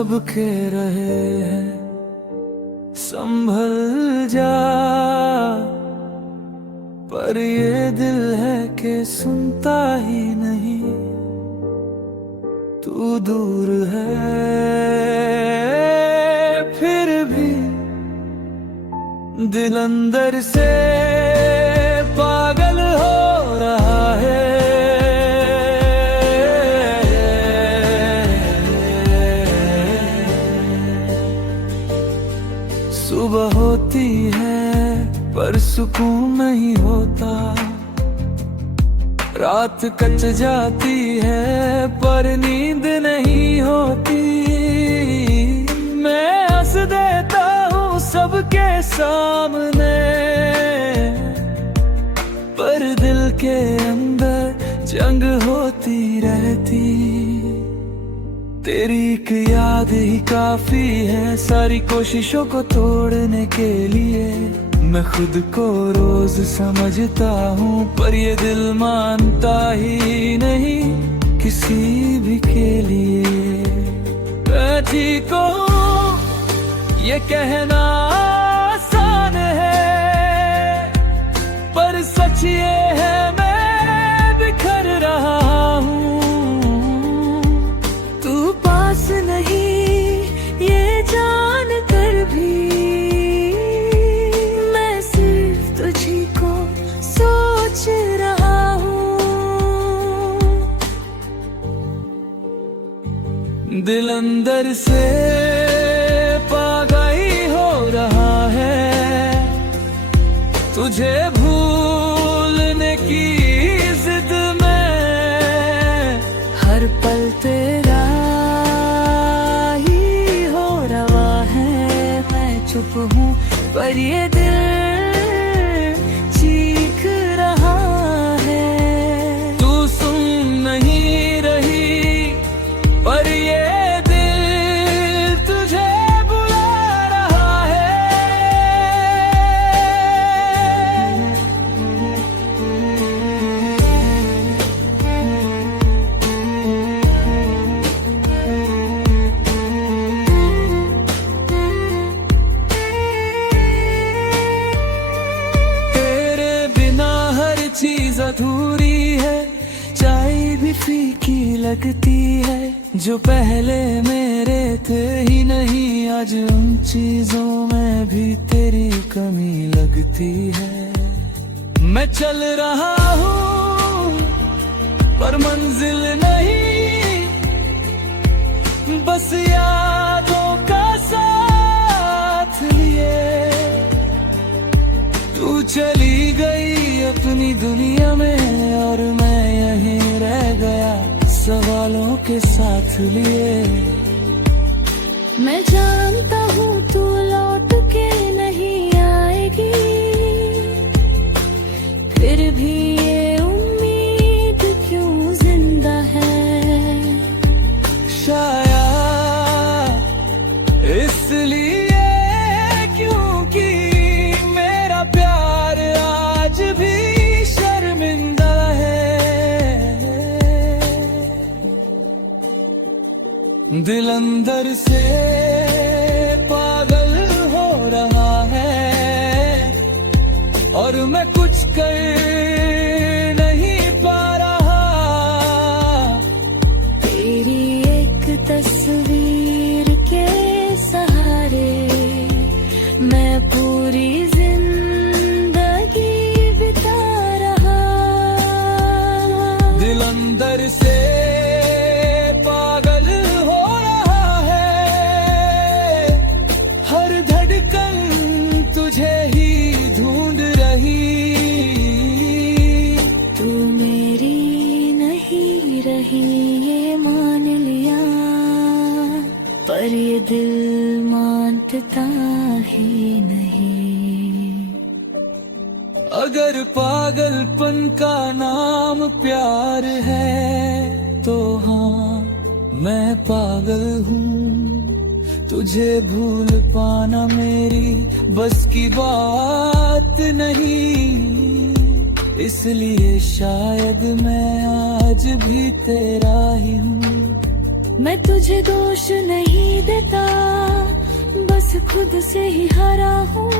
सबके रहे हैं, संभल जा। पर ये दिल है कि सुनता ही नहीं, तू दूर है फिर भी दिल अंदर से पागल हो रहा है। सुबह होती है पर सुकून नहीं होता, रात कट जाती है पर नींद नहीं होती। मैं हंस देता हूँ सबके सामने, पर दिल के अंदर जंग होती रहती। तेरी एक याद ही काफी है सारी कोशिशों को तोड़ने के लिए। मैं खुद को रोज समझता हूँ पर ये दिल मानता ही नहीं किसी भी के लिए। मैं ठीक हूँ ये कहना आसान है, पर सच ये है मैं बिखर रहा हूँ। तू पास नहीं ये जान कर भी, मैं सिर्फ तुझी को सोच रहा हूँ। दिल अंदर से पागल हो रहा है, तुझे भूलने की जिद में। हर पल तेरा ही हो रहा है, मैं चुप हूँ पर ये दिल चीख रहा है। तू सुन नहीं रही पर ये दिल तुझे बुला रहा है। तेरे बिना हर चीज अधूरी है, चाय भी फीकी लगती है। जो पहले मेरे थे ही नहीं, आज उन चीजों में भी तेरी कमी लगती है। मैं चल रहा हूँ पर मंजिल नहीं, बस यादों का साथ लिए। तू चली गई अपनी दुनिया में और मैं यहीं रह गया सवालों के साथ लिए। मैं जानता हूँ तू लौट के नहीं आएगी, फिर भी ये उम्मीद क्यों जिंदा है। शायद इसलिए क्योंकि मेरा प्यार आज भी शर्मिंदा है। दिल अंदर से पागल हो रहा है और मैं कुछ कर नहीं पा रहा। तेरी एक तस्वीर के सहारे मैं पूरी जिंदगी बिता रहा। दिल अंदर से पागल हो रहा है, हर धड़कन तुझे ही ढूंढ रही। तू मेरी नहीं रही ये मान लिया, पर ये दिल मानता ही नहीं। अगर पागलपन का नाम प्यार है तो हाँ मैं पागल हूँ। तुझे भूल पाना मेरी बस की बात नहीं, इसलिए शायद मैं आज भी तेरा ही हूँ। मैं तुझे दोष नहीं देता, बस खुद से ही हारा हूँ।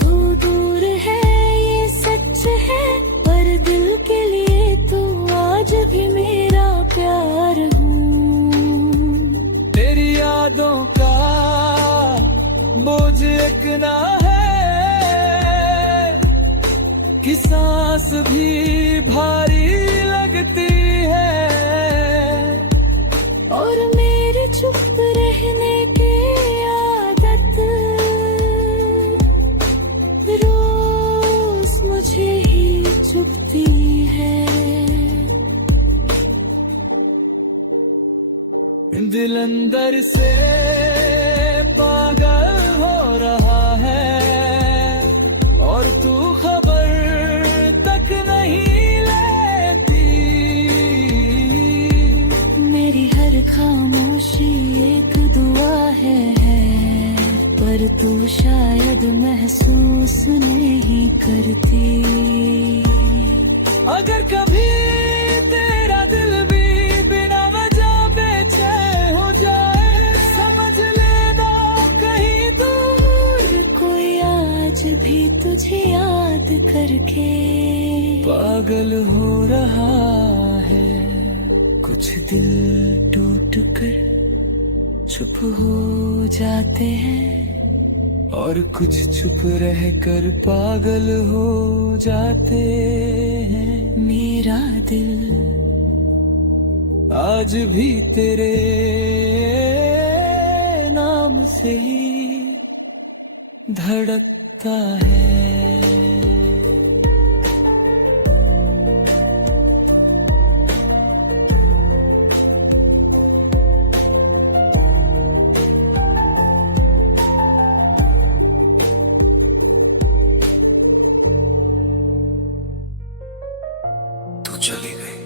तू दूर है ये सच है, पर दिल के लिए तू आज भी मेरा प्यार हूँ। तेरी यादों का बोझ इतना है कि सांस भी भारी लगती है। और मेरी चुप रहने की आदत रोज मुझे ही चुभती है। दिल अंदर से पागल हो रहा है और तू खबर तक नहीं लेती। मेरी हर खामोशी एक दुआ है, पर तू शायद महसूस नहीं करती। अगर कभी तेरा दिल भी बिना वजह बेचैन हो जाए, समझ लेना कहीं दूर कोई आज भी तुझे याद करके पागल हो रहा है। कुछ दिल टूट कर चुप हो जाते हैं और कुछ चुप रह कर पागल हो जाते हैं। मेरा दिल आज भी तेरे नाम से ही धड़कता है। तू चली गई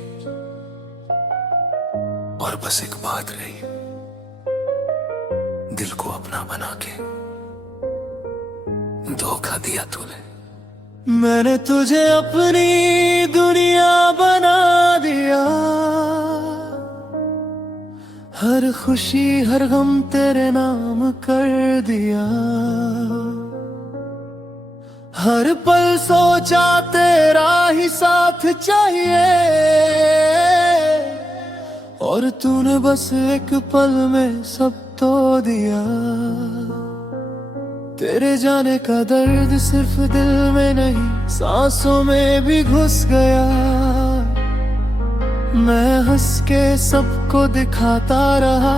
और बस एक बात रही, दिल को अपना बना के धोखा दिया तूने। मैंने तुझे अपनी दुनिया बना दिया, हर खुशी हर गम तेरे नाम कर दिया। हर पल सोचा तेरा ही साथ चाहिए, और तूने बस एक पल में सब तो दिया। तेरे जाने का दर्द सिर्फ दिल में नहीं सांसों में भी घुस गया। मैं हंस के सबको दिखाता रहा,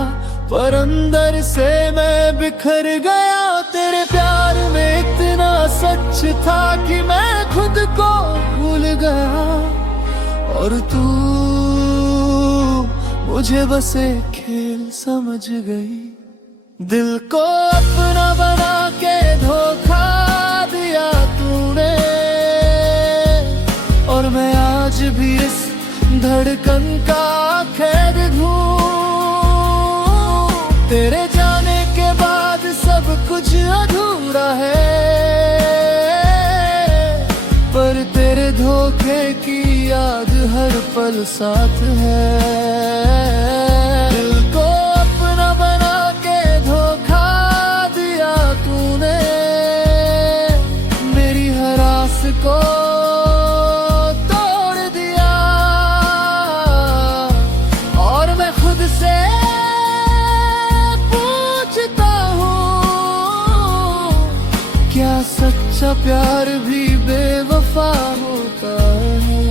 पर अंदर से मैं बिखर गया। तेरे प्यार में इतना सच था कि मैं खुद को भूल गया, और तू मुझे बस एक खेल समझ गई। दिल को अपना बना के धोखा दिया तूने, और मैं आज भी इस धड़कन का कैद हूँ। तेरे जाने के बाद सब कुछ अधूरा है, पर तेरे धोखे की याद हर पल साथ है। दिल को अपना बना के धोखा दिया तूने, मेरी हर आस को तोड़ दिया। और मैं खुद से पूछता हूँ, क्या सच्चा प्यार भी बेवफा होता है?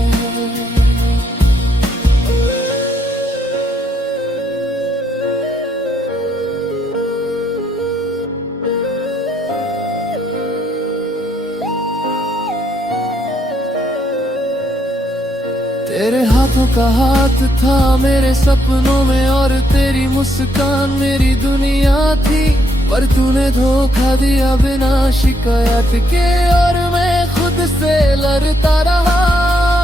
तेरे हाथों का हाथ था मेरे सपनों में, और तेरी मुस्कान मेरी दुनिया थी। पर तूने धोखा दिया बिना शिकायत के, और मैं खुद से लड़ता रहा।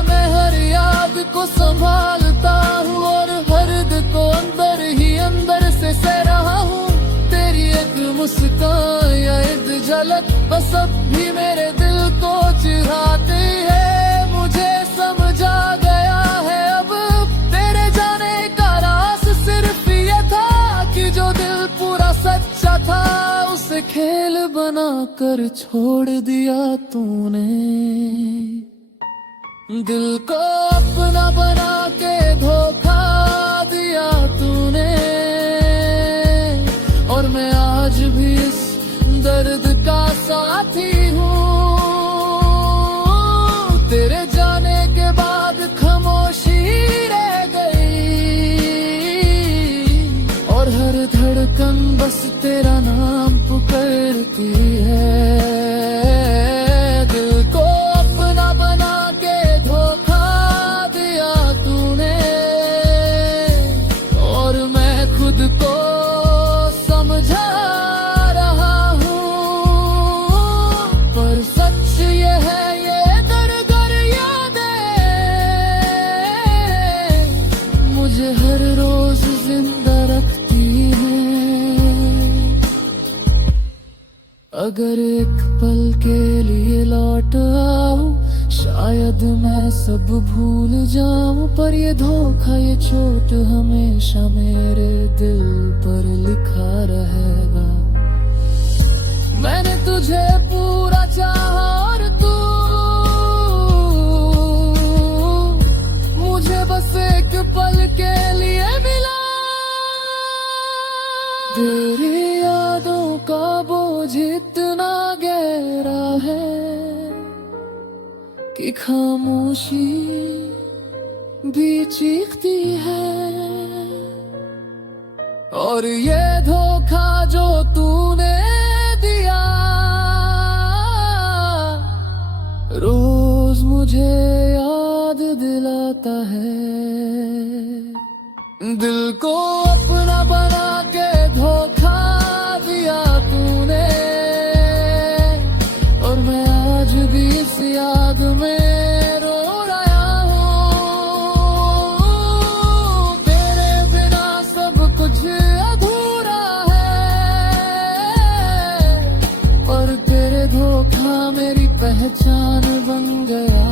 मैं हर याद को संभालता हूँ, और हर दिल को अंदर ही अंदर से सह रहा हूँ। तेरी एक मुस्कान या एक झलक बस अब भी मेरे दिल को चिढ़ाती है। मुझे समझ आ गया है अब, तेरे जाने का राज सिर्फ मुझे खेल बना कर छोड़ दिया तूने, दिल को अपना बना के धोखा दिया तूने। और मैं आज भी इस दर्द का साथी हूँ, तेरे जाने के बाद खामोशी रह गई, और हर धड़कन बस तेरा नाम पुकारती है। दिल को अपना बना के धोखा दिया तूने, और मैं खुद को समझा रहा हूँ, पर सच ये है ये दर यादें मुझे हर रोज जिंदा रखती हैं। अगर एक पल के लिए लौट आऊं, शायद मैं सब भूल जाऊं, पर ये धोखा ये चोट हमेशा मेरे दिल पर लिखा रहेगा। मैंने तुझे पूरा चाहा और तू मुझे बस एक पल के लिए मिला। तेरी यादों का बोझ इतना गहरा है कि खामोशी भी चीखती है, और ये धोखा जो तूने दिया रोज मुझे याद दिलाता है। दिल को अपना बना के धोखा दिया तूने, और मैं आज भी इस याद में रो रहा हूँ। तेरे बिना सब कुछ अधूरा है, पर तेरे धोखा मेरी पहचान बन गया।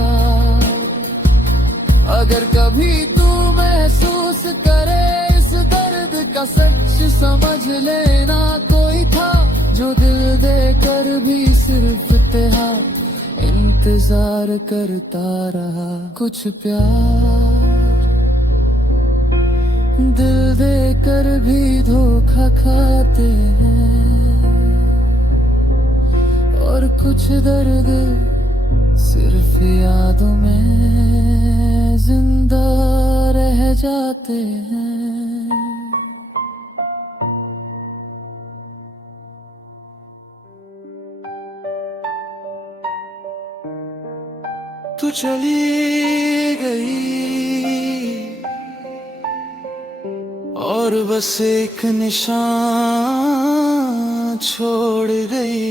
अगर कभी तू महसूस करे इस दर्द का सच, समझ लेना कोई था जो दिल देकर भी सिर्फ तेरा इंतजार करता रहा। कुछ प्यार दिल देकर भी धोखा खाते हैं, और कुछ दर्द सिर्फ यादों में जिंदा रह जाते हैं। तू चली गई और बस एक निशान छोड़ गई,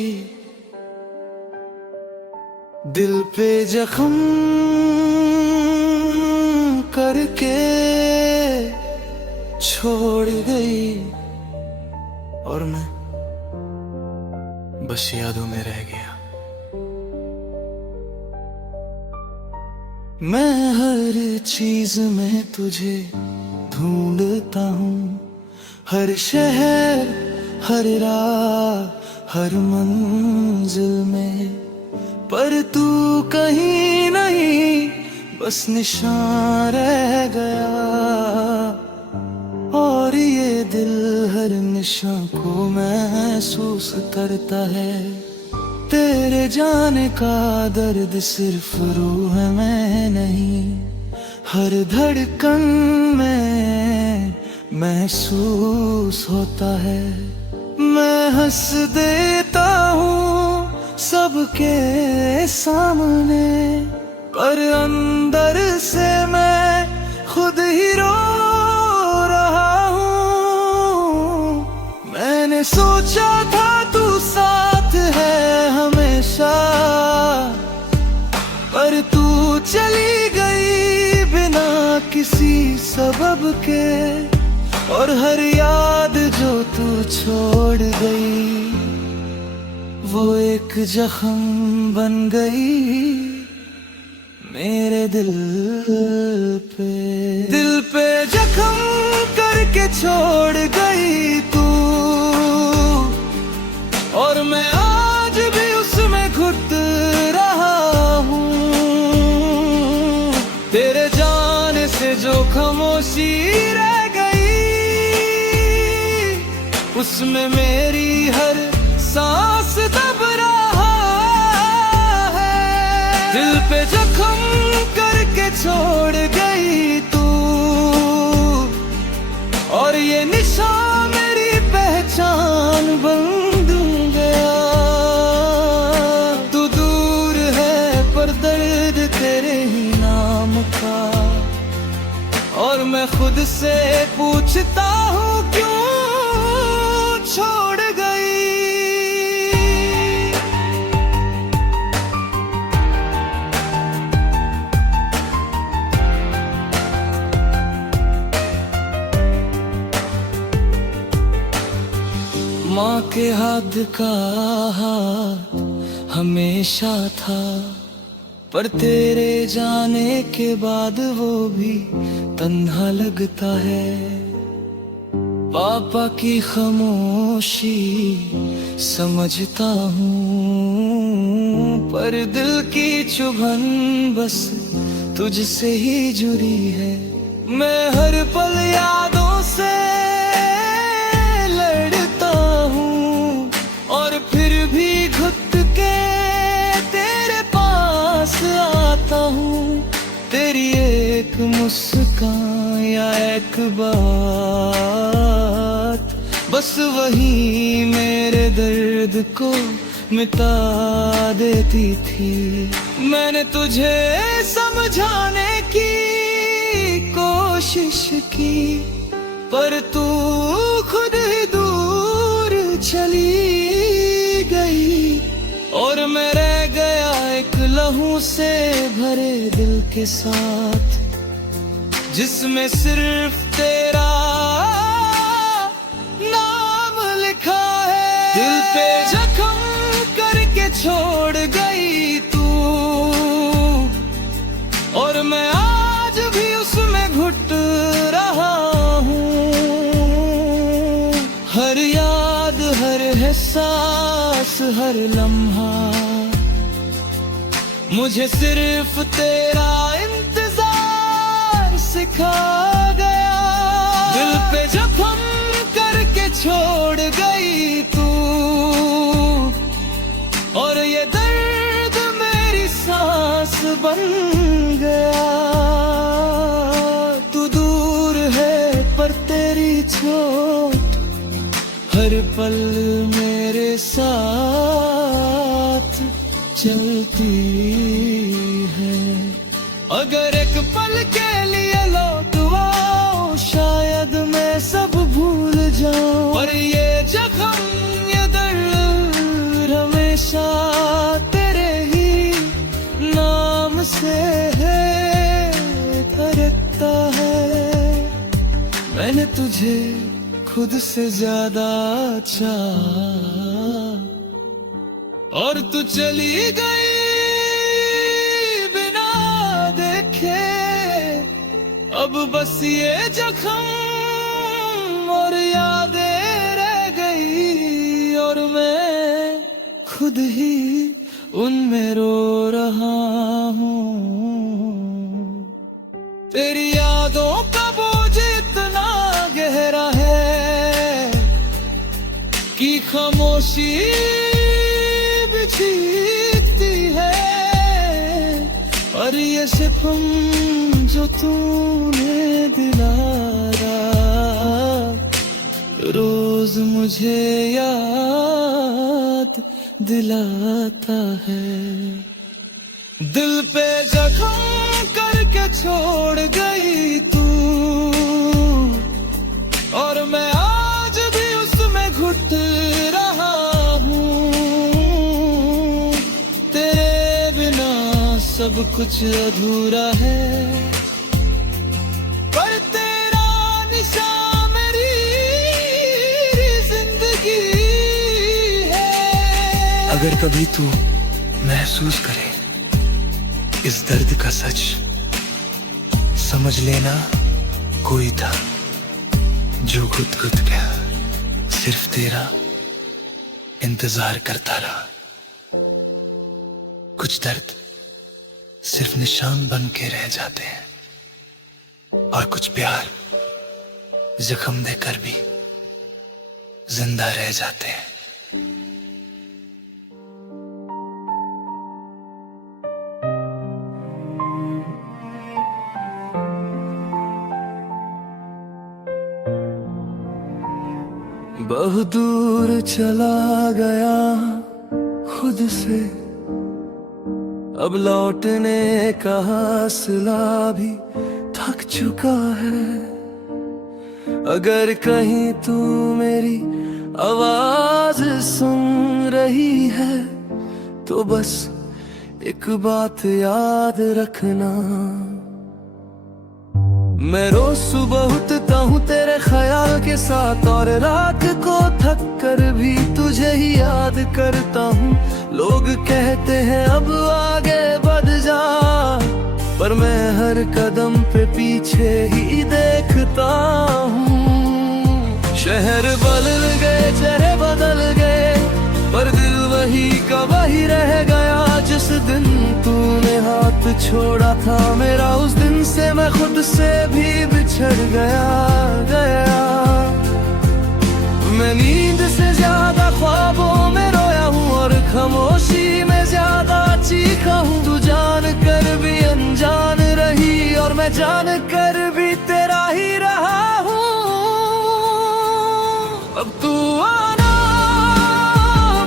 दिल पे जख्म करके छोड़ गई, और मैं बस यादों में रह गया। मैं हर चीज में तुझे ढूंढता हूँ, हर शहर हर राह हर मंजिल में, पर तू कहीं नहीं बस निशान रह गया। और ये दिल हर निशान को महसूस करता है, तेरे जाने का दर्द सिर्फ रूह में नहीं, हर धड़कन में महसूस होता है। मैं हंस देता हूँ सबके सामने, पर अंदर से मैं खुद ही रो रहा हूँ। मैंने सोचा था तू साथ है हमेशा, पर तू चली गई बिना किसी सबब के, और हर याद जो तू छोड़ गई वो एक जख्म बन गई मेरे दिल पे जख्म करके छोड़ गई तू, और जिसमें मेरी हर सांस दब रहा है। दिल पे जख्म करके छोड़ गई तू, और ये निशान मेरी पहचान बन गया। तू दूर है पर दर्द तेरे ही नाम का, और मैं खुद से पूछता हूँ क्यों छोड़ गई। माँ के हाथ का हाथ हमेशा था, पर तेरे जाने के बाद वो भी तन्हा लगता है। पापा की खामोशी समझता हूँ, पर दिल की चुभन बस तुझसे ही जुड़ी है। मैं हर पल यादों से लड़ता हूँ, और फिर भी घुट के तेरे पास आता हूँ। तेरी एक मुस्कान या एक बात, बस वही मेरे दर्द को मिटा देती थी। मैंने तुझे समझाने की कोशिश की, पर तू खुद ही दूर चली गई, और मैं रह गया एक लहू से भरे दिल के साथ, जिसमें सिर्फ तेरा नाम लिखा है। दिल पे जख्म करके छोड़ गई तू, और मैं आज भी उसमें घुट रहा हूँ। हर याद, हर एहसास, हर लम्हा मुझे सिर्फ तेरा इंतजार सिखा गया। दिल पे जख्म करके छोड़ गई तू, और ये दर्द मेरी सांस बन गया। तू दूर है पर तेरी चोट हर पल मेरे साथ चलती है। अगर एक पल के लिए लौट आओ, शायद मैं सब भूल जाऊं, पर ये जख्म, ये दर्द हमेशा तेरे ही नाम से है, धड़कता है। मैंने तुझे खुद से ज्यादा चाहा, और तू चली गई बिना देखे। अब बस ये जख्म और यादें रह गई, और मैं खुद ही उनमें रो रहा हूँ। तेरी यादों का बोझ इतना गहरा है कि खामोशी चीखती है, और ये सितम जो तूने दिलाया रोज मुझे याद दिलाता है। दिल पे जख्म करके छोड़ गई तू, और मैं आज भी उसमें घुट रहा हूँ। सब कुछ अधूरा है, पर तेरा निशान मेरी जिंदगी है। अगर कभी तू महसूस करे इस दर्द का सच, समझ लेना कोई था जो खुद गया, सिर्फ तेरा इंतजार करता रहा। कुछ दर्द सिर्फ निशान बन के रह जाते हैं, और कुछ प्यार जख्म देकर भी जिंदा रह जाते हैं। बहुत दूर चला गया खुद से, अब लौटने का हौसला भी थक चुका है। अगर कहीं तू मेरी आवाज सुन रही है तो बस एक बात याद रखना, मैं रोज सुबह उठता हूँ तेरे ख्याल के साथ, और रात को थक कर भी तुझे ही याद करता हूँ। लोग कहते हैं अब आगे बढ़ जा, पर मैं हर कदम पे पीछे ही देखता हूँ। शहर बदल गए, चेहरे बदल गए, पर दिल वही का वही रह गया। जिस दिन तूने हाथ छोड़ा था मेरा, उस दिन से मैं खुद से भी बिछड़ गया। मैं नींद से ज्यादा ख्वाबों में रोया हूँ, और खामोशी में ज्यादा चीखा हूँ। तू जान कर भी अनजान रही, और मैं जान कर भी तेरा ही रहा हूँ। अब तू आना,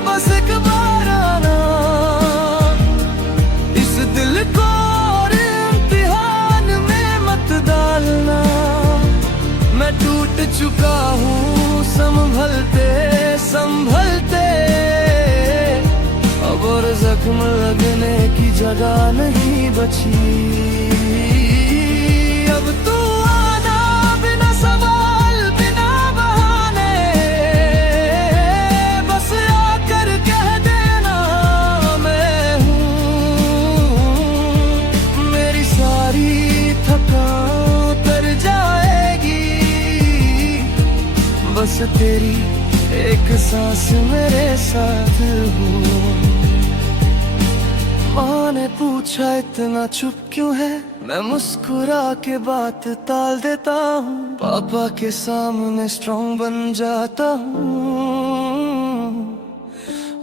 बस एक बार आना, इस दिल को और इम्तिहान में मत डालना। मैं टूट चुका हूँ संभलते संभलते, अब और जख्म लगने की जगह नहीं बची। अब तू आना, बिना सवाल बिना बहाने, बस आकर कह देना मैं हूँ। मेरी सारी थकान तर जाएगी, बस तेरी एक सांस मेरे साथ हो। माँ ने पूछा इतना चुप क्यों है, मैं मुस्कुरा के बात टाल देता हूँ। पापा के सामने स्ट्रॉन्ग बन जाता हूँ,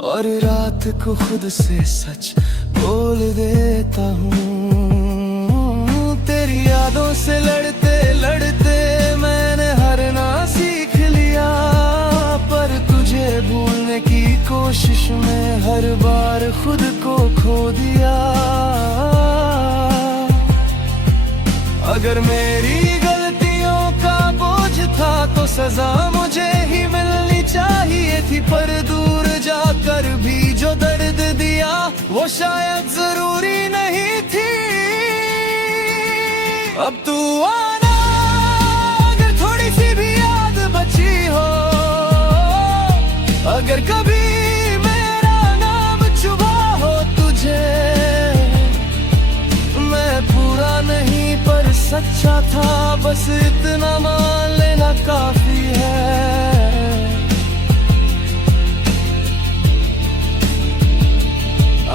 और रात को खुद से सच बोल देता हूँ। तेरी यादों से लड़ते लड़ते मैंने हारना सीख लिया, पर तुझे भूलने की कोशिश में हर बार खुद को खो दिया। अगर मेरी गलतियों का बोझ था तो सजा मुझे ही मिलनी चाहिए थी, पर दूर जाकर भी जो दर्द दिया वो शायद जरूरी नहीं थी। अब तू आना, अगर थोड़ी सी भी याद बची हो, अगर कभी मेरा नाम चुभा हो तुझे, मैं पूरा नहीं पर सच्चा था, बस इतना मान लेना काफी है।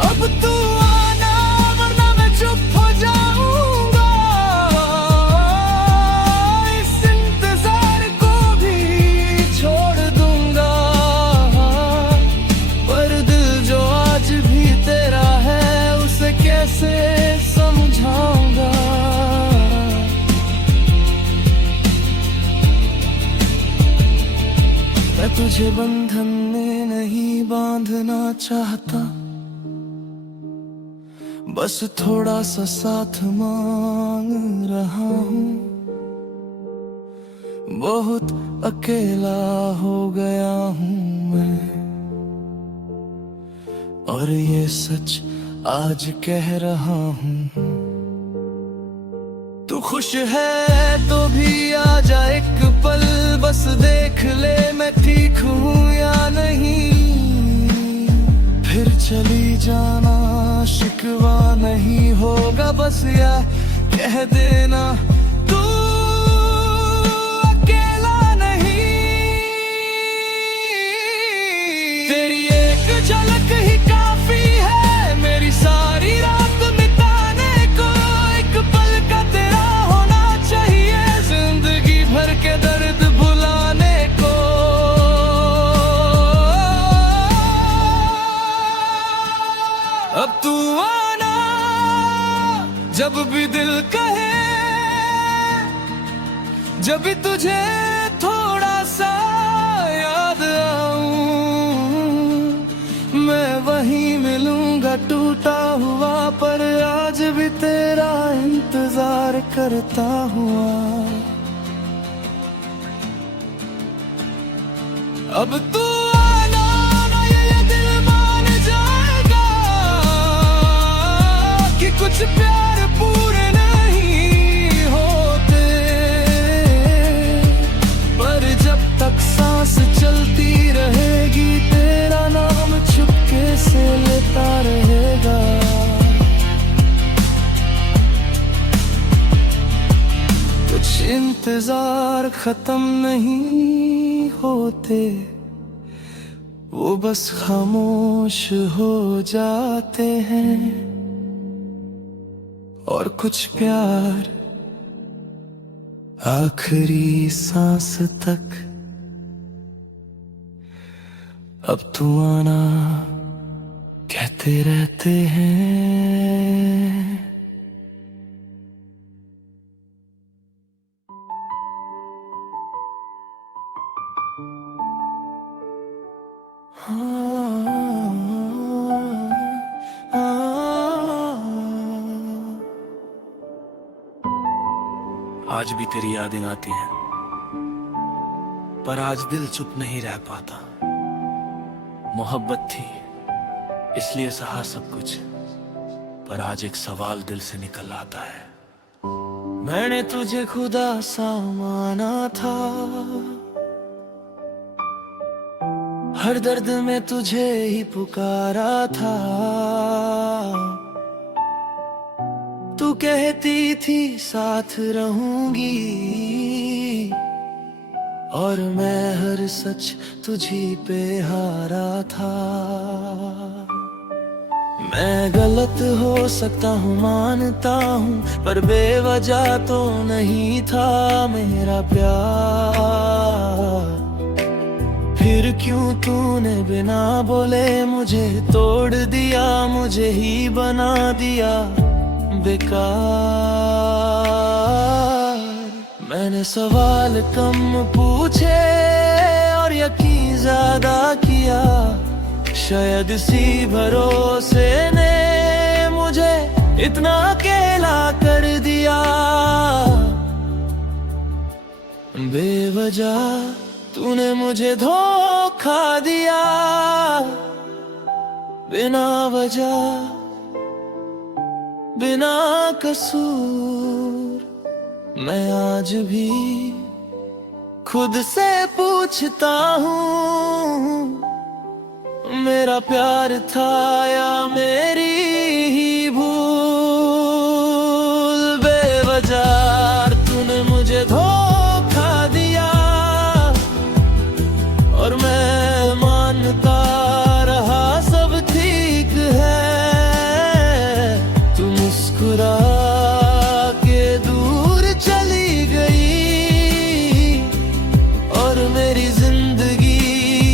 अब तू आना, वरना मैं चुप हो जाऊंगा। इस इंतजार को भी छोड़ दूंगा, पर दिल जो आज भी तेरा है उसे कैसे समझाऊंगा। मैं तुझे बंधन में नहीं बांधना चाहता, बस थोड़ा सा साथ मांग रहा हूँ। बहुत अकेला हो गया हूँ मैं, और ये सच आज कह रहा हूँ। तू खुश है तो भी आ जा एक पल, बस देख ले मैं ठीक हूँ या नहीं। फिर चली जाना, शिकवा नहीं होगा, बस या कह देना तू अकेला नहीं। तेरी एक झलक ही काफी है मेरी सारी रात मिटाने को। एक पल का तेरा होना चाहिए जिंदगी भर के दर्द भुलाने को। जब भी दिल कहे, जब भी तुझे थोड़ा सा याद आऊं, मैं वहीं मिलूंगा टूटा हुआ, पर आज भी तेरा इंतजार करता हुआ। अब तू आना ना, ये दिल मान जाएगा कि कुछ प्यार पूरे नहीं होते, पर जब तक सांस चलती रहेगी तेरा नाम चुपके से लेता रहेगा। कुछ इंतजार खत्म नहीं होते, वो बस खामोश हो जाते हैं, और कुछ प्यार आखिरी सांस तक। अब तू आना कहते रहते हैं। आज भी तेरी यादें आती हैं, पर आज दिल चुप नहीं रह पाता। मोहब्बत थी इसलिए सहा सब कुछ, पर आज एक सवाल दिल से निकल आता है। मैंने तुझे खुदा सा माना था, हर दर्द में तुझे ही पुकारा था। तू कहती थी साथ रहूंगी, और मैं हर सच तुझी पे हारा था। मैं गलत हो सकता हूँ मानता हूँ, पर बेवजह तो नहीं था मेरा प्यार। फिर क्यों तूने बिना बोले मुझे तोड़ दिया, मुझे ही बना दिया बेकार। मैंने सवाल कम पूछे और यकीन ज्यादा किया, शायद इसी भरोसे ने मुझे इतना अकेला कर दिया। बेवजह तूने मुझे धोखा दिया, बिना वजह बिना कसूर। मैं आज भी खुद से पूछता हूँ, मेरा प्यार था या मेरी ही भूल। बेवजह तूने मुझे धोखा दिया, और मैं मानता रहा सब ठीक है। तू मुस्कुरा के दूर चली गई, और मेरी जिंदगी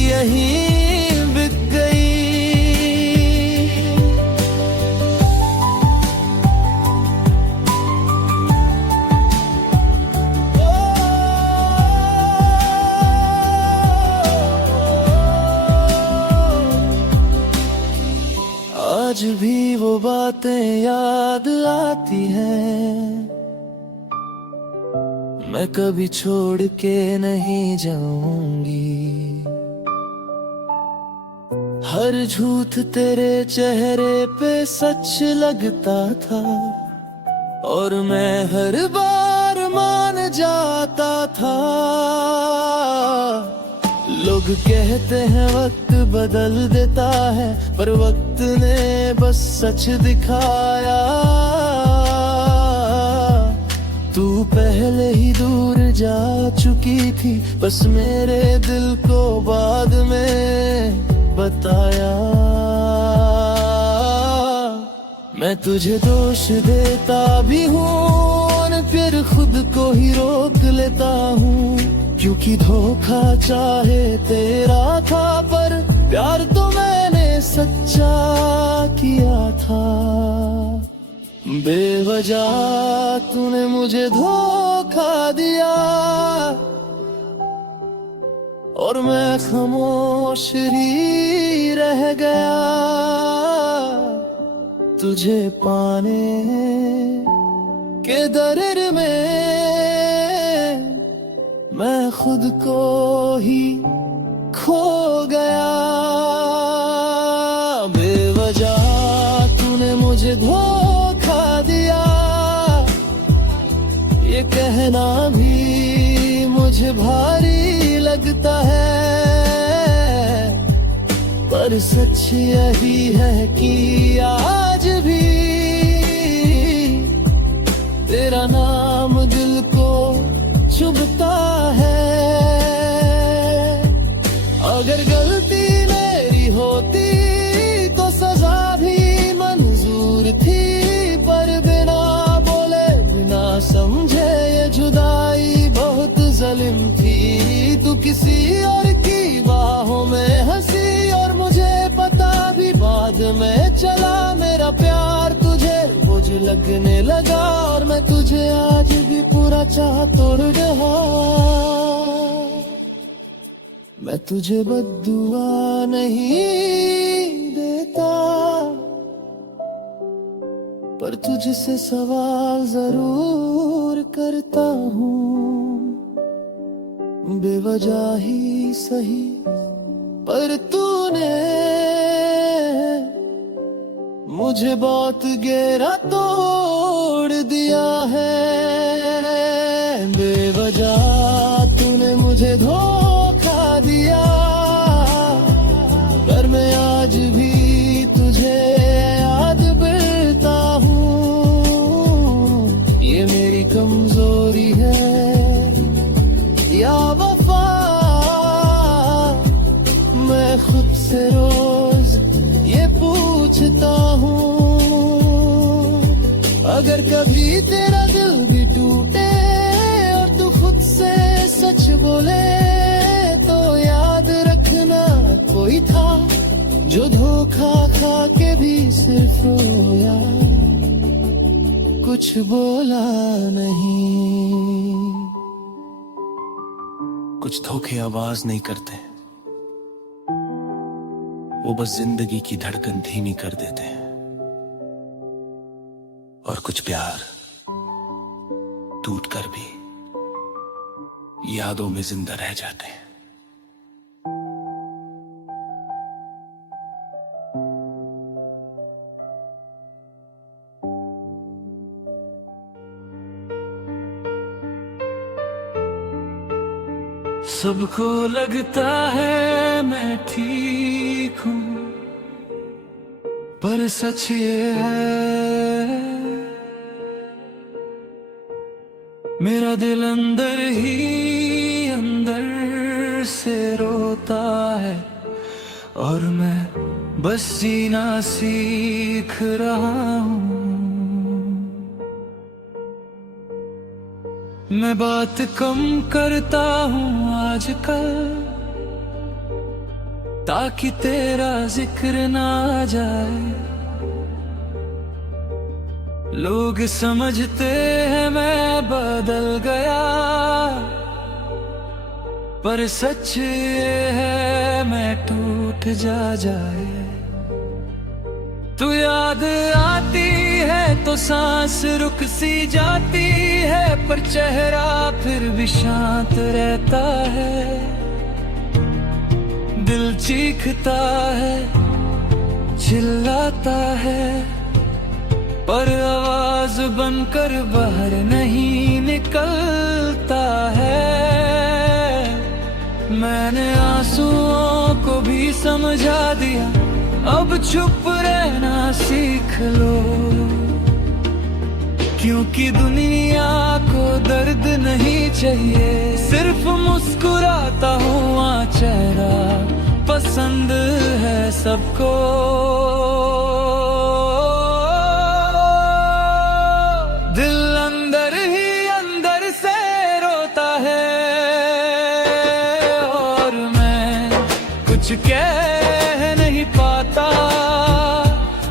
यहीं बिक गई। आज भी वो बातें याद आती हैं, मैं कभी छोड़ के नहीं जाऊंगी। हर झूठ तेरे चेहरे पे सच लगता था, और मैं हर बार मान जाता था। लोग कहते हैं वक्त बदल देता है, पर वक्त ने बस सच दिखाया। तू पहले ही दूर जा चुकी थी, बस मेरे दिल को बाद में बताया। मैं तुझे दोष देता भी हूँ, फिर खुद को ही रोक लेता हूँ, क्योंकि धोखा चाहे तेरा था, पर प्यार तो मैंने सच्चा किया था। बेवजह तूने मुझे धोखा दिया और मैं खामोश ही रह गया। तुझे पाने के दर्द में मैं खुद को ही खो गया। बेवजह तूने मुझे धोखा दिया, ये कहना भी मुझे भारी लगता है, पर सच यही है कि आज भी तेरा नाम दिल को चुभता है। अगर गलती मेरी होती तो सजा भी मंजूर थी, पर बिना बोले बिना समझे ये जुदाई बहुत जालिम थी। तू किसी और की बाहों में हंसी और मुझे पता भी बाद में चला, मेरा प्यार तुझे बोझ लगने लगा और मैं तुझे आज भी पूरा चाह तोड़ रहा। मैं तुझे बद्दुआ नहीं देता, पर तुझसे सवाल जरूर करता हूँ। बेवजह ही सही पर तूने मुझे बहुत गहरा तोड़ दिया है। बेवजह तूने मुझे धोखा दिया, पर मैं आज भी तुझे याद करता हूँ। ये मेरी कमजोरी है या वफा, मैं खुद से रोज ये पूछता हूँ। अगर कभी तेरा दिल भी टूटे और तू खुद से सच बोले, तो याद रखना कोई था जो धोखा खा के भी सिर्फ रोया, कुछ बोला नहीं। कुछ धोखे आवाज नहीं करते, वो बस जिंदगी की धड़कन धीमी कर देते हैं। और कुछ प्यार टूटकर भी यादों में जिंदा रह जाते हैं। सबको लगता है मैं ठीक हूँ, पर सच ये है मेरा दिल अंदर ही अंदर से रोता है, और मैं बस जीना सीख रहा हूँ। मैं बात कम करता हूँ आजकल, ताकि तेरा जिक्र ना आ जाए। लोग समझते हैं मैं बदल गया, पर सच ये है मैं टूट जाए। तू याद आती है तो सांस रुक सी जाती है, पर चेहरा फिर भी शांत रहता है। दिल चीखता है, चिल्लाता है, पर आवाज बनकर बाहर नहीं निकलता है। मैंने आंसुओं को भी समझा दिया, अब चुप रहना सीख लो, क्योंकि दुनिया को दर्द नहीं चाहिए, सिर्फ मुस्कुराता हुआ चेहरा पसंद है सबको। दिल अंदर ही अंदर से रोता है, और मैं कुछ कह नहीं पाता।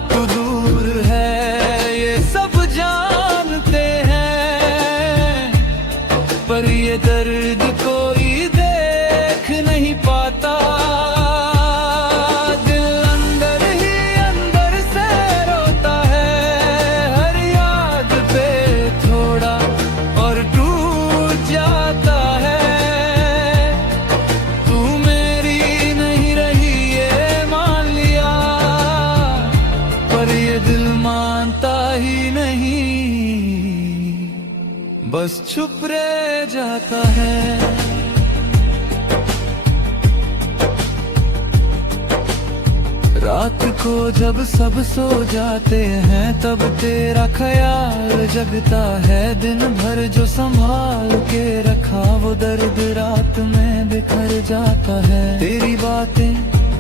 तू दूर है ये सब बस चुप रह जाता है। रात को जब सब सो जाते हैं तब तेरा ख्याल जगता है। दिन भर जो संभाल के रखा वो दर्द रात में बिखर जाता है। तेरी बातें,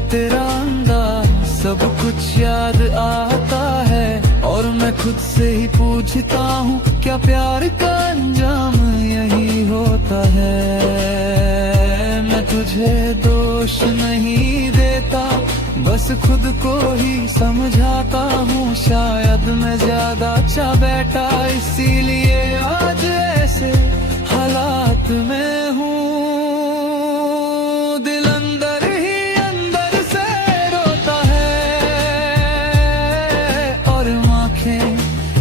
तेरा अंदाज, सब कुछ याद आता है। और मैं खुद से ही पूछता हूँ क्या प्यार का अंजाम यही होता है। मैं तुझे दोष नहीं देता, बस खुद को ही समझाता हूँ। शायद मैं ज्यादा अच्छा बैठा इसीलिए आज ऐसे हालात में हूँ। दिल अंदर ही अंदर से रोता है और आँखें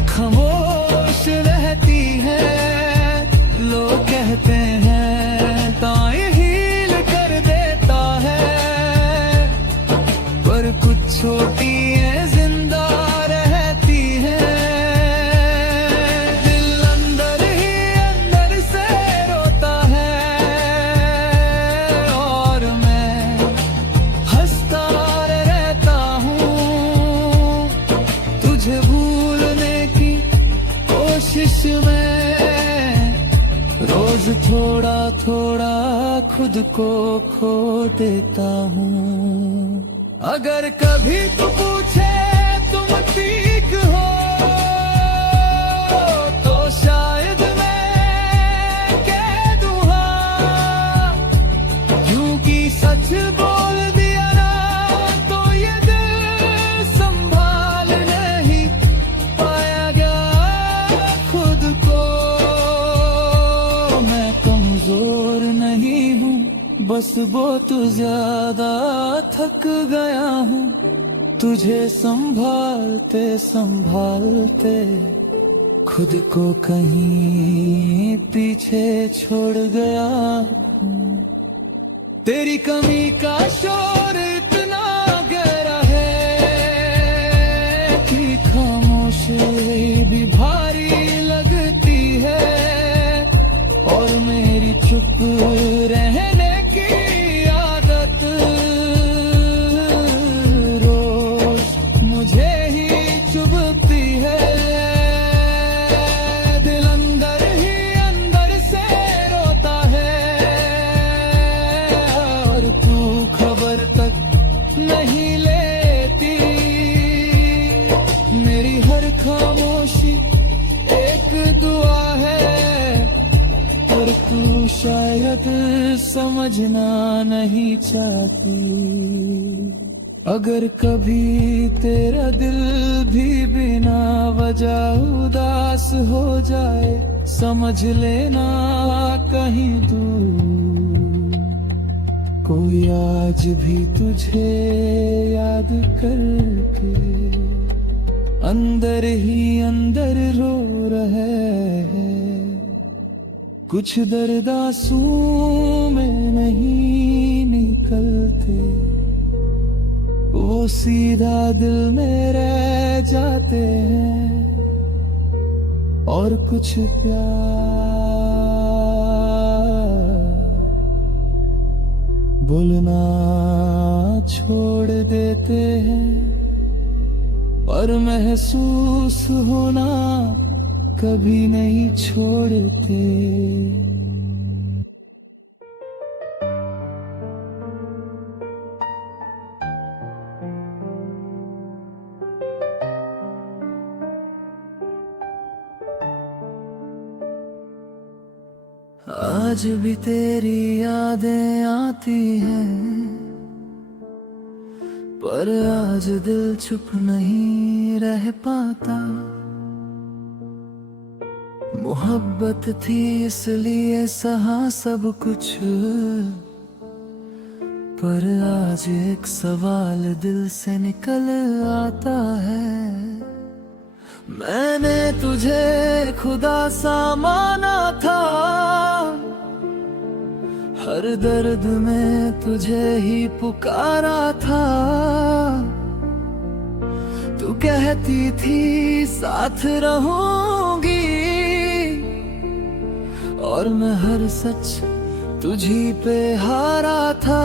खामोश रहती हैं। लोग कहते हैं ताए हील कर देता है, पर कुछ छोटी है जिंदा रहती है। दिल अंदर ही अंदर से रोता है और मैं हंसता रहता हूँ। तुझे भूलने की कोशिश में रोज थोड़ा थोड़ा खुद को खो देता हूँ। अगर कभी तू पूछे तुम ठीक हो तो शायद मैं कह दूँ हाँ, क्योंकि सच बोल दिया ना तो ये दिल संभाल नहीं पाया गया खुद को। मैं कमजोर नहीं हूँ, बस बहुत ज्यादा थक गया हूँ। तुझे संभालते संभालते खुद को कहीं पीछे छोड़ गया हूँ। तेरी कमी का शोर इतना गहरा है कि खामोशी भी भारी लगती है। और मेरी चुप रहने की आदत रोज मुझे ही चुभती है। दिल अंदर ही अंदर से रोता है और तू खबर तक नहीं लेती। मेरी हर खामोशी एक दुआ है, पर तू शायद समझना नहीं चाहती। अगर कभी तेरा दिल भी बिना वजह उदास हो जाए, समझ लेना कहीं दूर कोई आज भी तुझे याद करके अंदर ही अंदर रो रहे हैं। कुछ दर्द आंसू में नहीं निकलते, वो सीधा दिल में रह जाते हैं। और कुछ प्यार बोलना छोड़ देते हैं, और महसूस होना कभी नहीं छोड़ते। आज भी तेरी यादें आती हैं, पर आज दिल चुप नहीं रह पाता। मोहब्बत थी इसलिए सहा सब कुछ, पर आज एक सवाल दिल से निकल आता है। मैंने तुझे खुदा सा माना था, हर दर्द में तुझे ही पुकारा था। तू कहती थी साथ रहूंगी, और मैं हर सच तुझी पे हारा था।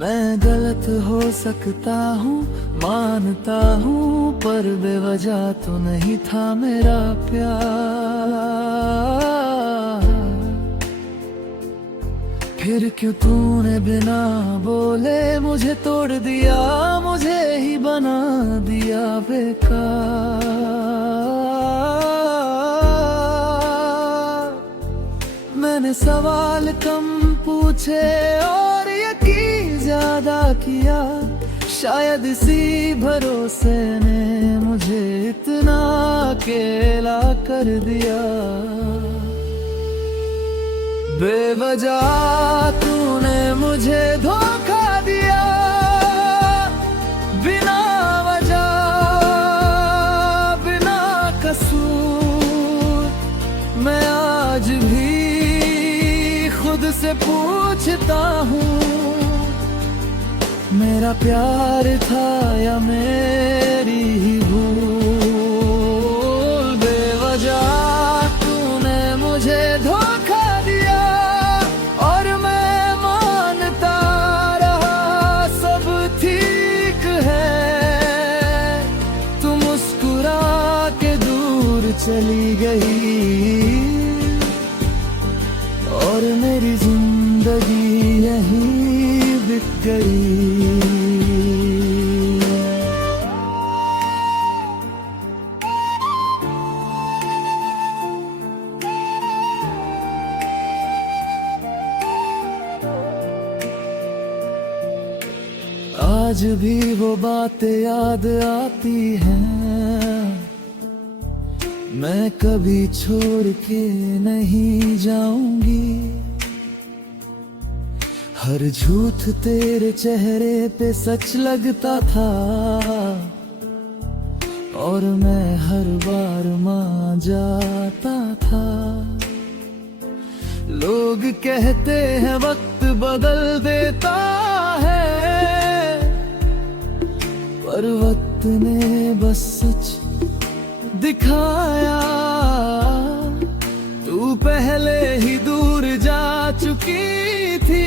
मैं गलत हो सकता हूँ मानता हूँ, पर बेवजह तो नहीं था मेरा प्यार। फिर क्यों तूने बिना बोले मुझे तोड़ दिया, मुझे ही बना दिया बेकार। मैंने सवाल कम पूछे और यकीन ज्यादा किया, शायद इसी भरोसे ने मुझे इतना अकेला कर दिया। बेवजह तूने मुझे धोखा दिया, बिना वजह बिना कसूर। मैं आज भी खुद से पूछता हूँ, मेरा प्यार था या मेरी ही भूल। बेवजह तूने मुझे धोखा दिया और मैं मानता रहा सब ठीक है। तू मुस्कुरा के दूर चली गई और मेरी जिंदगी यहीं बिक गई। आज भी वो बातें याद आती हैं, मैं कभी छोड़ के नहीं जाऊंगी। हर झूठ तेरे चेहरे पे सच लगता था और मैं हर बार मान जाता था। लोग कहते हैं वक्त बदल देता है, पर वक्त ने बस सच दिखाया। तू पहले ही दूर जा चुकी थी,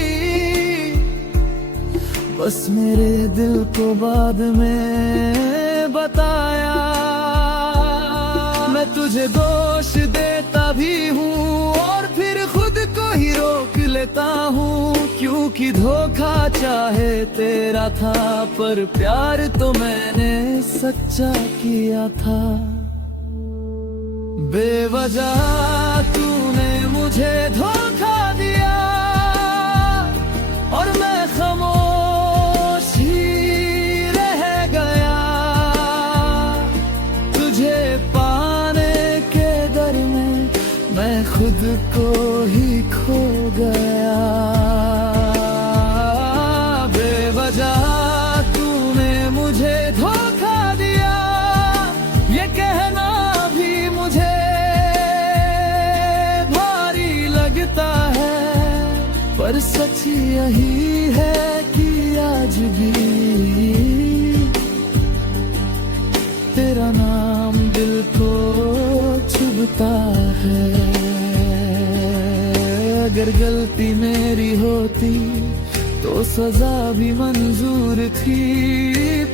बस मेरे दिल को बाद में बताया। मैं तुझे दोष देता भी हूँ और फिर खुद को ही रोक लेता हूँ, क्योंकि धोखा चाहे तेरा था, पर प्यार तो मैंने सच्चा किया था। बेवजह तूने मुझे धोखा दिया और मैं खामोश ही रह गया। तुझे पाने के डर में मैं खुद को ही खो गया। बेवजह तूने मुझे धोखा दिया, ये कहना भी मुझे भारी लगता है, पर सच यही है कि आज भी तेरा नाम दिल को चुभता है। अगर गलती मेरी होती तो सजा भी मंजूर थी,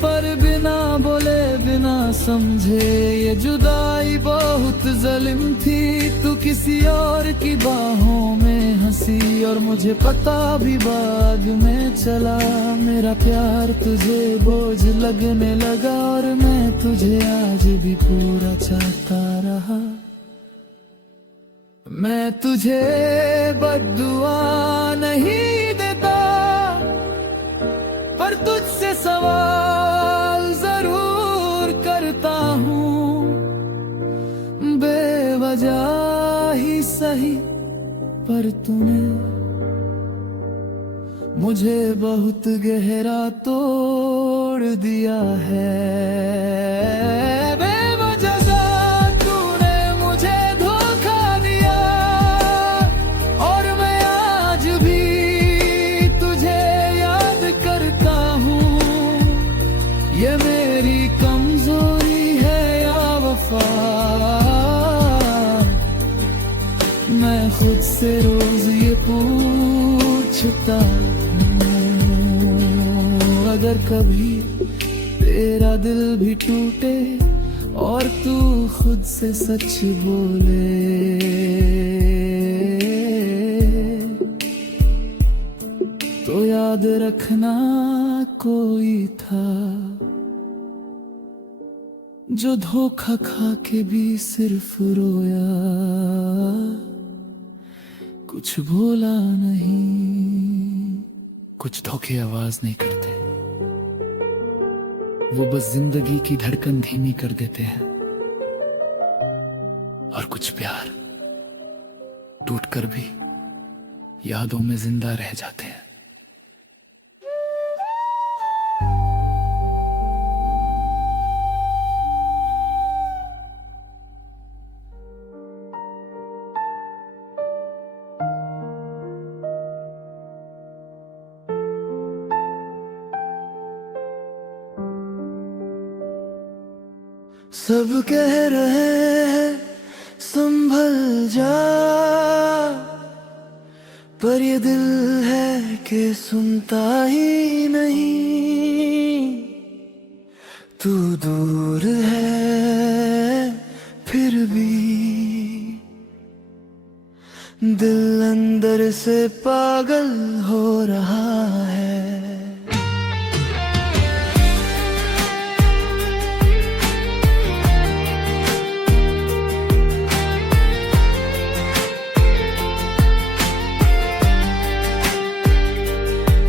पर बिना बोले बिना समझे ये जुदाई बहुत जालिम थी। तू किसी और की बाहों में हंसी और मुझे पता भी बाद में चला। मेरा प्यार तुझे बोझ लगने लगा और मैं तुझे आज भी पूरा चाहता रहा। मैं तुझे बद्दुआ नहीं देता, पर तुझसे सवाल जरूर करता हूँ। बेवजह ही सही, पर तूने मुझे बहुत गहरा तोड़ दिया है। ये मेरी कमजोरी है या सोचता हूँ अगर कभी तेरा दिल भी टूटे और तू खुद से सच बोले, तो याद रखना कोई था जो धोखा खा के भी सिर्फ रोया, कुछ बोला नहीं। कुछ धोखे आवाज नहीं करते, वो बस जिंदगी की धड़कन धीमी कर देते हैं। और कुछ प्यार टूटकर भी यादों में जिंदा रह जाते हैं। सब कह रहे हैं संभल जा, पर ये दिल है कि सुनता ही नहीं। तू दूर है फिर भी दिल अंदर से पागल हो रहा है।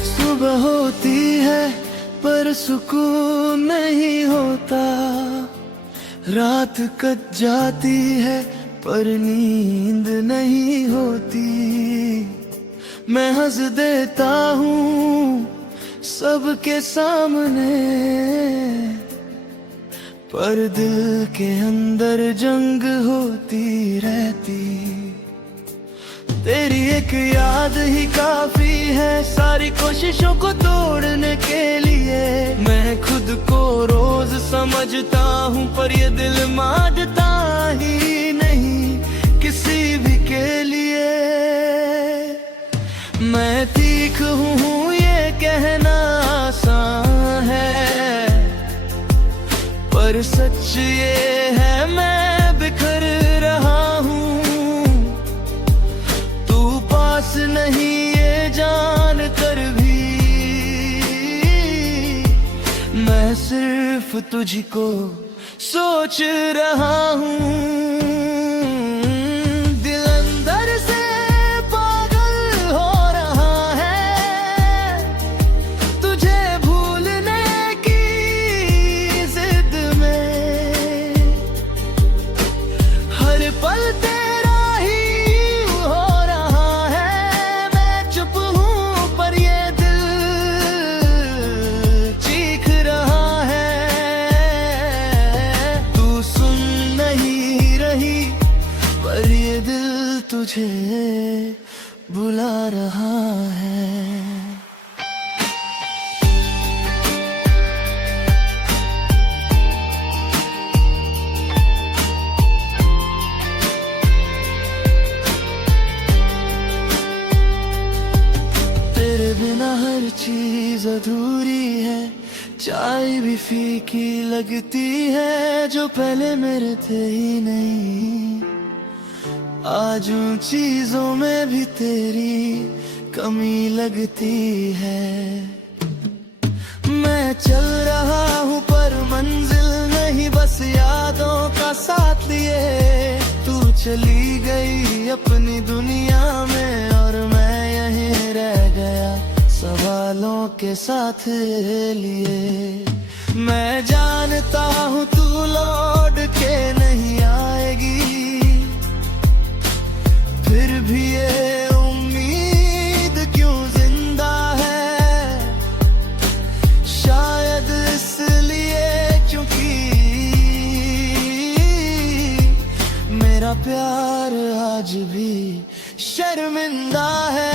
सुबह होती है पर सुकून नहीं होता, रात कट जाती है पर नींद नहीं होती। मैं हंस देता हूँ सबके सामने, पर दिल के अंदर जंग होती रहती। तेरी एक याद ही काफी है सारी कोशिशों को तोड़ने के लिए। मैं खुद को रोज समझता हूँ पर ये दिल मानता ही नहीं किसी भी के लिए। मैं तीख हूँ ये कहना आसान है, पर सच ये है मैं बिखर रहा हूँ। नहीं ये जान कर भी मैं सिर्फ तुझको सोच रहा हूँ। दिल अंदर से पागल हो रहा है तुझे भूलने की जिद में। हर पल तेरा ही तुझे बुला रहा है। तेरे बिना हर चीज अधूरी है, चाय भी फीकी लगती है जो पहले मेरे थे ही नहीं। आज उन चीजों में भी तेरी कमी लगती है। मैं चल रहा हूँ पर मंजिल नहीं बस यादों का साथ लिए। तू चली गई अपनी दुनिया में और मैं यहीं रह गया सवालों के साथ लिए। मैं जानता हूँ तू लौट के नहीं आएगी, फिर भी ये उम्मीद क्यों जिंदा है। शायद इसलिए क्योंकि मेरा प्यार आज भी शर्मिंदा है।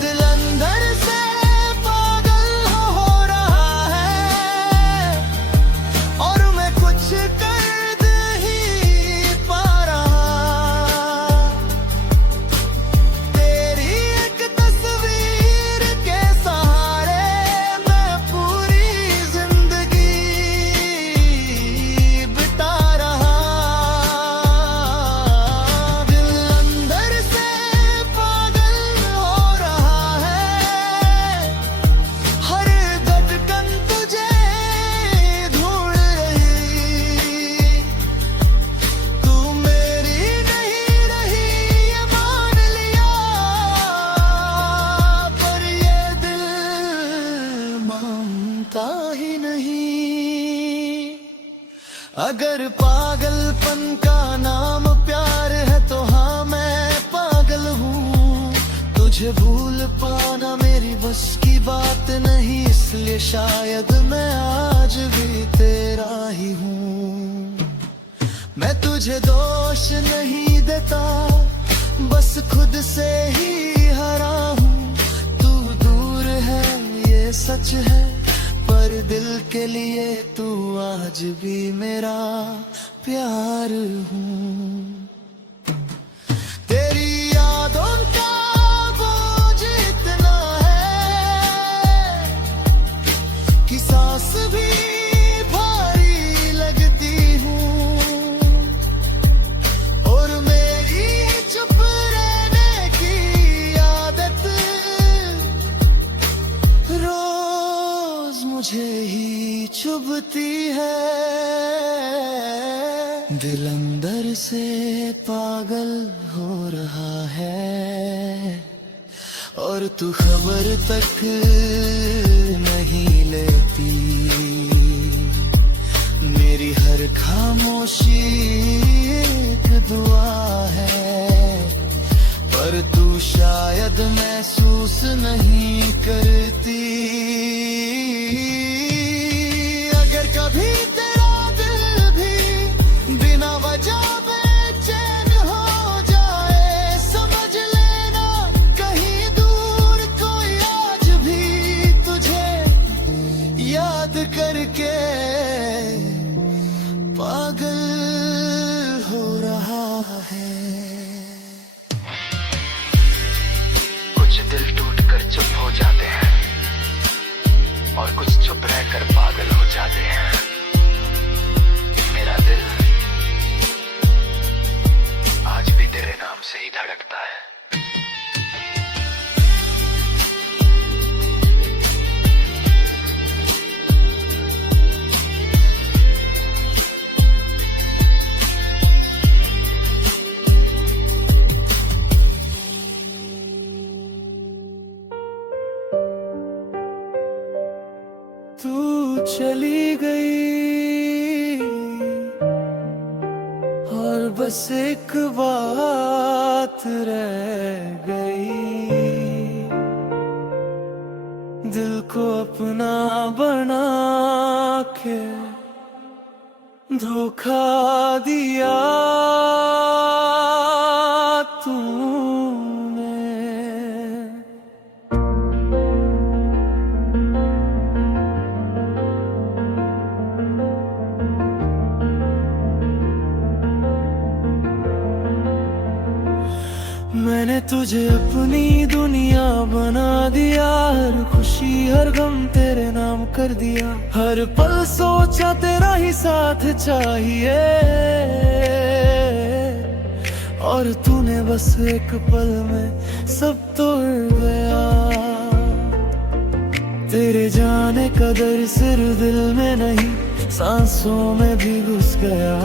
दिल अंदर से पागल हो रहा है अगर पागलपन का नाम प्यार है तो हाँ मैं पागल हूँ। तुझे भूल पाना मेरी बस की बात नहीं, इसलिए शायद मैं आज भी तेरा ही हूँ। मैं तुझे दोष नहीं देता, बस खुद से ही हरा हूँ। तू दूर है ये सच है, पर दिल के लिए तू आज भी मेरा प्यार हूँ। तेरी यादों का बोझ इतना है कि सांस भी भारी लगती हूँ, और मेरी चुप रहने की आदत रोज मुझे ही चुभती है। दिल अंदर से पागल हो रहा है, और तू खबर तक नहीं लेती। मेरी हर खामोशी एक दुआ है, पर तू शायद महसूस नहीं करती। अगर कभी तेरा दिल भी बिना वजह बेचैन हो जाए, समझ लेना कहीं दूर कोई आज भी तुझे याद करके पागल हो रहा है। कुछ दिल टूट कर चुप हो जाते हैं, और कुछ चुप रहकर पागल हो जाते हैं। मेरा दिल आज भी तेरे नाम से ही धड़कता है। तू चली गई और बस एक बात रह गई, दिल को अपना बना के धोखा दिया तूने। मैंने तुझे अपनी दुनिया बना दिया, हर खुशी हर गम तेरे नाम कर दिया। हर पल सोचा तेरा ही साथ चाहिए, और तूने बस एक पल में सब तोड़ गया। तेरे जाने का दर्द सिर्फ दिल में नहीं, सांसों में भी घुस गया।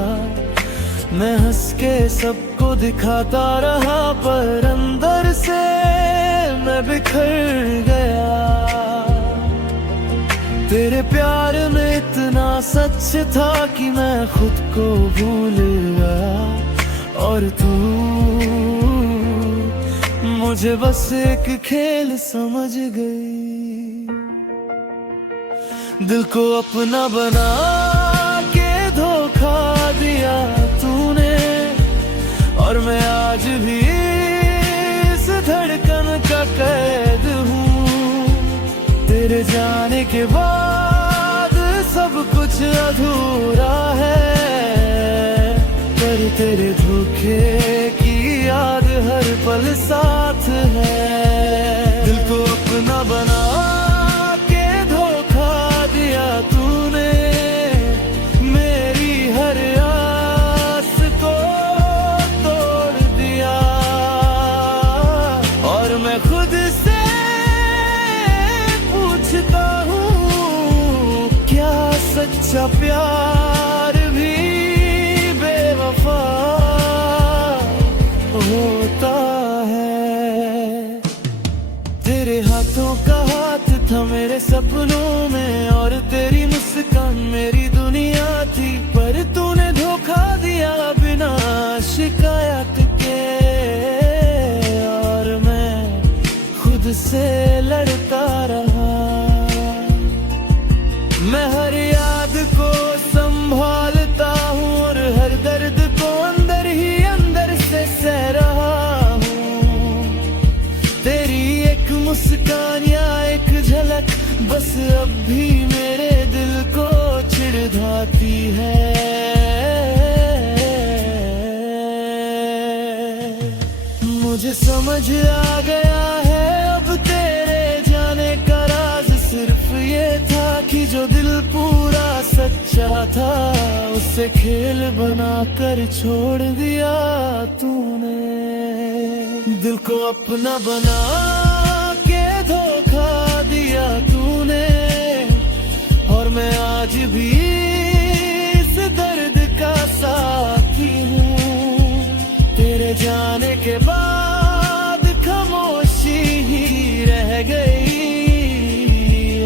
मैं हंस के सबको दिखाता रहा, पर अंदर से मैं बिखर गया। तेरे प्यार में इतना सच था कि मैं खुद को भूल गया, और तू मुझे बस एक खेल समझ गई। दिल को अपना बना के धोखा दिया तूने, और मैं आज भी इस धड़कन का कैद हूँ। तेरे जाने के बाद सब कुछ अधूरा है, पर तेरे धोखे की याद हर पल साथ है। दिल को अपना बना के धोखा दिया तूने, मेरी हर आस को तोड़ दिया। और मैं खुद से पूछता हूँ, क्या सच्चा प्यार भी बेवफा होता है? तेरे हाथों का हाथ था मेरे सपनों में, और तेरी मुस्कान मेरी दुनिया थी, पर तू खुद से लड़ता रहा। मैं हर याद को संभालता हूँ और हर दर्द को अंदर ही अंदर से सह रहा हूँ। तेरी एक मुस्कान या एक झलक बस अब भी मेरे दिल को चिढ़ाती है। मुझे समझ आ गया है अब तेरे जाने का राज सिर्फ ये था कि जो दिल पूरा सच्चा था उसे खेल बनाकर छोड़ दिया तूने। दिल को अपना बना के धोखा दिया तूने और मैं आज भी इस दर्द का साथी हूँ। तेरे जाने के बाद खामोशी ही रह गई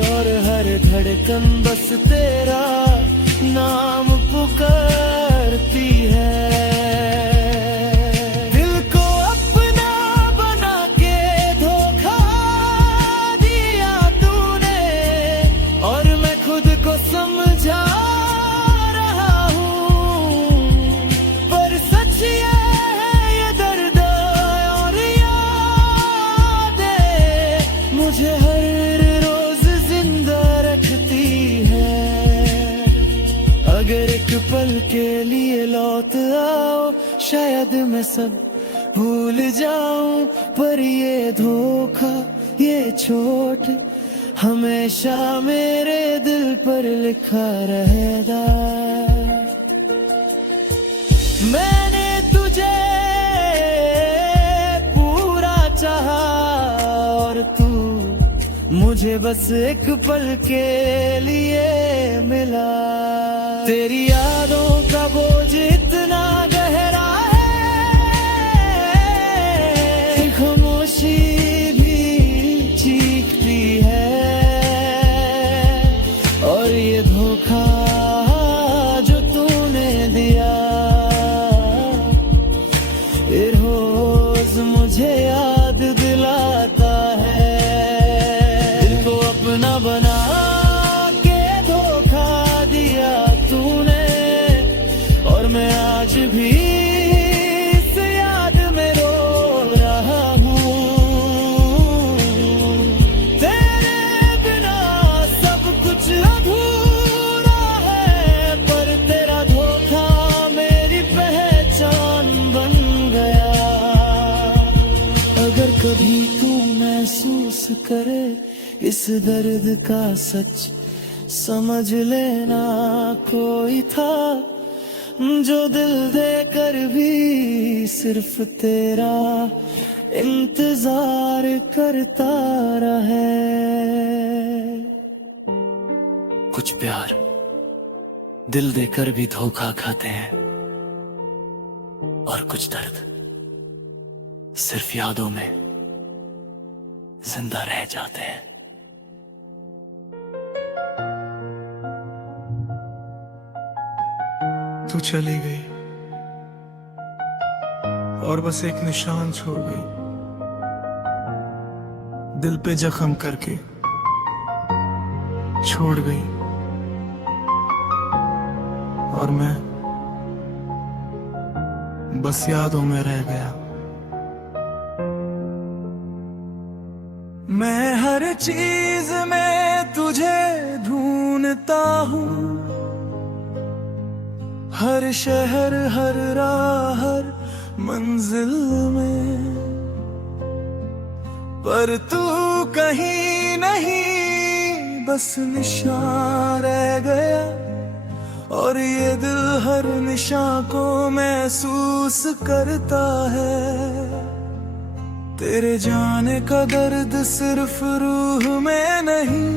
और हर धड़कन बस तेरा नाम पुकारती है। दिल को अपना बना के धोखा दिया तूने और मैं खुद को समझा रहा हूँ। पर सच ये है ये दर्द और यादें मुझे हर रोज जिंदा रखती है। अगर एक पल के लिए लौट आओ शायद मैं सब भूल जाऊं, पर ये धोखा ये चोट हमेशा मेरे दिल पर लिखा रहेगा। मैंने तुझे पूरा चाहा और तू मुझे बस एक पल के लिए मिला। तेरी यादों का बोझ इतना गहरा है, खामोशी भी चीखती है और ये धोखा जो तूने दिया ये रोज मुझे याद दिलाता है। दिल को अपना बना के धोखा दिया तूने और मैं आज भी इस याद में रो रहा हूँ। तेरे बिना सब कुछ अधूरा है, पर तेरा धोखा मेरी पहचान बन गया। अगर कभी तू महसूस करे इस दर्द का सच समझ लेना कोई था जो दिल देकर भी सिर्फ तेरा इंतजार करता रहे। कुछ प्यार दिल देकर भी धोखा खाते हैं और कुछ दर्द सिर्फ यादों में जिंदा रह जाते हैं। तू चली गई और बस एक निशान छोड़ गई, दिल पे जख्म करके छोड़ गई और मैं बस यादों में रह गया। मैं हर चीज में तुझे ढूंढता हूँ, हर शहर हर राह हर मंजिल में, पर तू कहीं नहीं बस निशान रह गया और ये दिल हर निशान को महसूस करता है। तेरे जाने का दर्द सिर्फ रूह में नहीं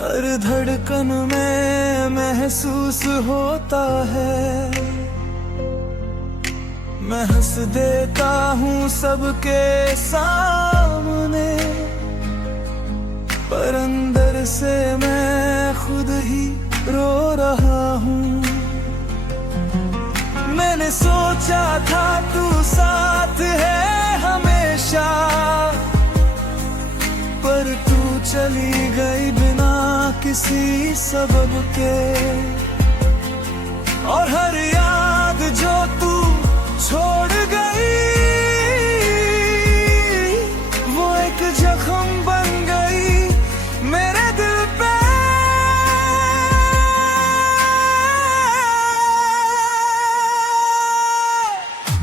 हर धड़कन में महसूस होता है। मैं हंस देता हूँ सबके सामने, पर अंदर से मैं खुद ही रो रहा हूँ। मैंने सोचा था तू साथ है हमेशा, चली गई बिना किसी सबब के, और हर याद जो तू छोड़ गई वो एक जख्म बन गई मेरे दिल पे।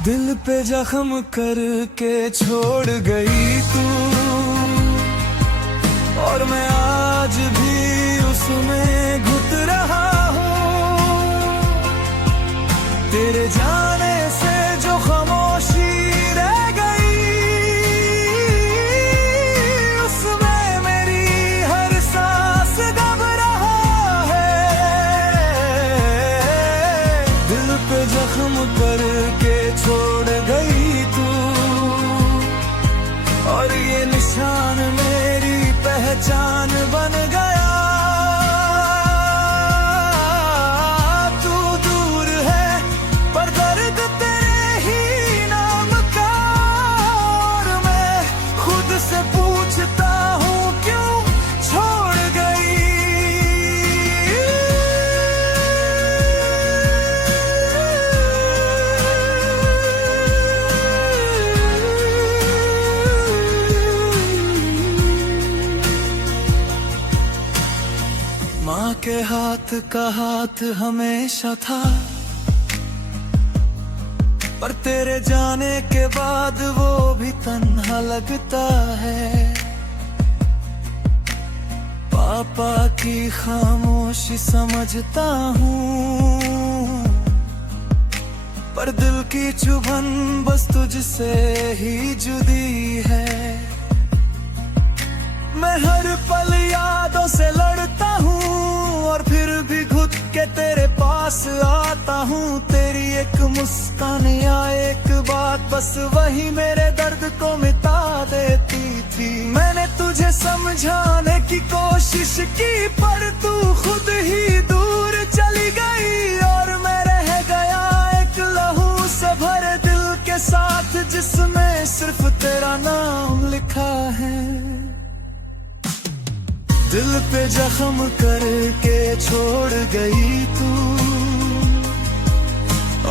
दिल पे जख्म करके छोड़ गई तू, और मैं आज भी उसमें घुट रहा हूँ। तेरे जाने से जो खामोशी रह गई उसमें मेरी हर सांस दब रहा है। दिल पे जख्म करके छोड़ गई तू, और ये निशान मेरी पहचान बन गया। तू दूर है पर दर्द तेरे ही नाम का, और मैं खुद से पूछता हूँ क्यों छोड़ गई। माँ के हाथ का हाथ हमेशा था, पर तेरे जाने के बाद वो भी तन्हा लगता है। पापा की खामोशी समझता हूँ, पर दिल की चुभन बस तुझसे ही जुदी है। मैं हर पल यादों से लड़ता हूँ, और फिर भी घुट के तेरे पास आता हूँ। तेरी एक मुस्कान या एक बात बस वही मेरे दर्द को मिटा देती थी। मैंने तुझे समझाने की कोशिश की, पर तू खुद ही दूर चली गई, और मैं रह गया एक लहू से भरे दिल के साथ जिसमें सिर्फ तेरा नाम लिखा है। दिल पे जख्म करके छोड़ गई तू,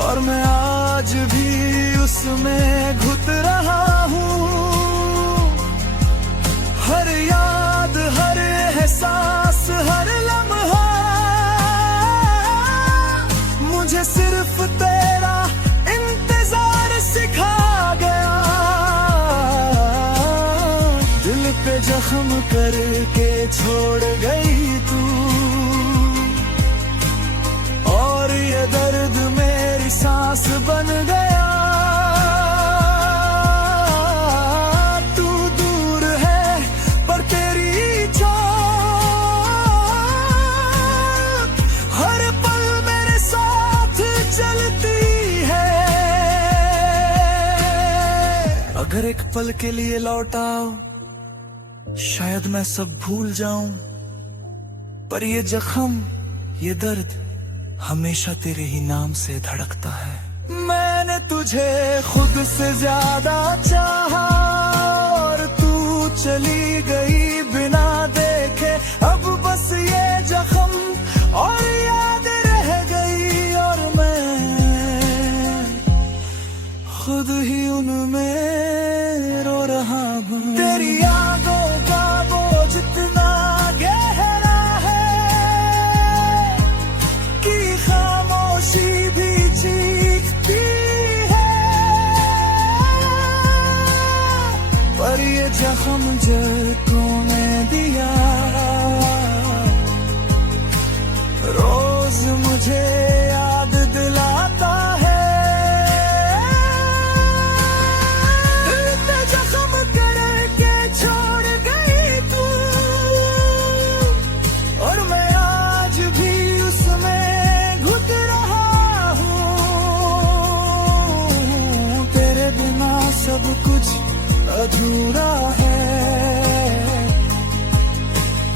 और मैं आज भी उसमें घुट रहा हूँ। हर याद हर एहसास हर लम्हा मुझे सिर्फ तेरा इंतजार सिखा गया। दिल पे जख्म करके छोड़ गई तू, और ये दर्द मेरी सांस बन गया। तू दूर है पर तेरी छाप हर पल मेरे साथ चलती है। अगर एक पल के लिए लौट आओ, शायद मैं सब भूल जाऊं, पर ये जख्म ये दर्द हमेशा तेरे ही नाम से धड़कता है। मैंने तुझे खुद से ज्यादा चाहा, और तू चली गई बिना देखे। अब बस ये जख्म और याद रह गई, और मैं खुद ही उनमें रो रहा हूँ। तेरी यादों का बोझ इतना गहरा है कि खामोशी भी चीखती है। पर ये जख्म जड़ को मैं दिया, रोज मुझे याद दिलाता है। जख्म करके छोड़ गई तू, और मैं आज भी उसमें घुट रहा हूँ। तेरे बिना सब कुछ अधूरा है,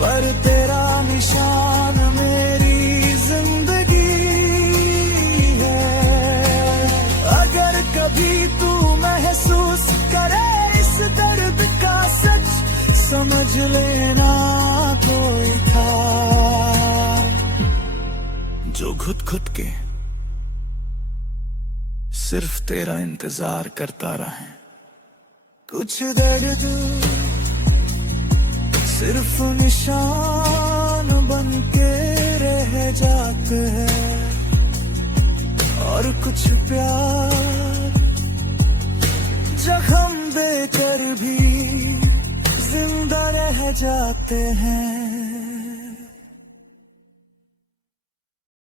पर तेरा निशान मेरी जिंदगी है। अगर कभी तू महसूस करे इस दर्द का सच, समझ लेना खुद के सिर्फ तेरा इंतजार करता रहे। कुछ दर्द सिर्फ निशान बन के रह जाते हैं और कुछ प्यार जख्म देकर भी जिंदा रह जाते हैं।